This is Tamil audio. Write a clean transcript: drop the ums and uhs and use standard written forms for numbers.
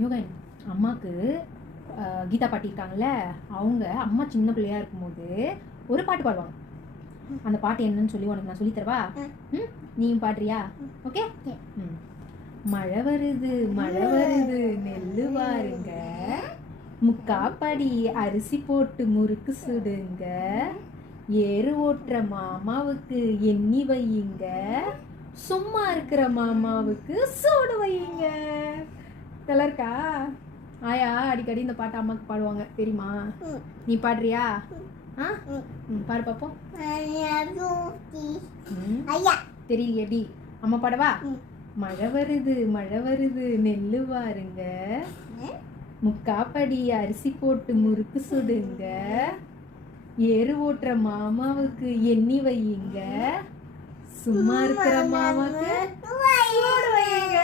யோகன், அம்மாவுக்கு கீதா பாட்டி இருக்காங்கல்ல, அவங்க அம்மா சின்ன பிள்ளையா இருக்கும்போது ஒரு பாட்டு பாடுவாங்க. அந்த பாட்டு என்னன்னு சொல்லி உனக்கு நான் சொல்லி தரவா? நீயும் பாடுறியா? ஓகே. மழை வருது மழை வருது நெல்லு வாருங்க, முக்காப்படி அரிசி போட்டு முறுக்கு சுடுங்க, ஏறு ஓட்டுற மாமாவுக்கு எண்ணி வையுங்க, சும்மா இருக்கிற மாமாவுக்கு சூடு வையுங்க. நல்லா இருக்கா? ஆயா அடிக்கடி இந்த பாட்டு அம்மாவுக்கு பாடுவாங்க, தெரியுமா? நீ பாடுறியா? பாடு பாப்போம். தெரியல, எப்படி அம்மா பாடவா? மழை வருது நெல்லு வாருங்க, முக்காப்படி அரிசி போட்டு முறுக்கு சுடுங்க, ஏறு ஓட்டுற மாமாவுக்கு எண்ணி வையுங்க, சும்மா இருக்கிற மாமாவுக்கு சூடு வையுங்க.